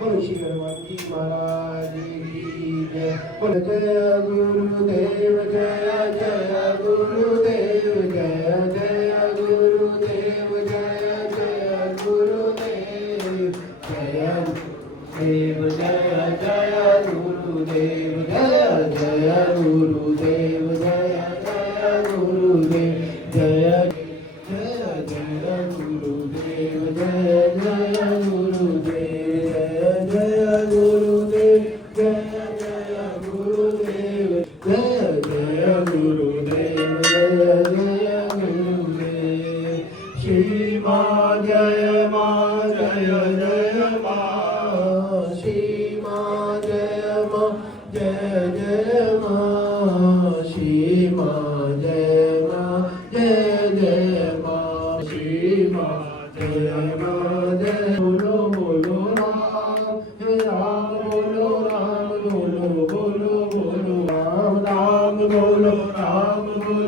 बोलो श्री हनुमान जी महाराज की जय। बोलो जय गुरुदेव जय जय गुरुदेव जय जय गुरुदेव जय जय गुरुदेव जय देव जय जय गुरुदेव जय जय गुरुदेव जय जय गुरुदेव जय जय जय गुरुदेव जय जय गुरुदेव जय जय गुरुदेव जय जय गुरुदेव जय जय गुरुदेव जय जय गुरुदेव। श्री माँ जय माँ जय जय माँ श्री माँ जय माँ जय जय माँ श्री माँ जय माँ जय जय माँ श्री माँ जय माँ जय। बोलो बोलो राम हे राम बोलो राम बोलो बोलो बोलो राम राम बोलो राम बोलो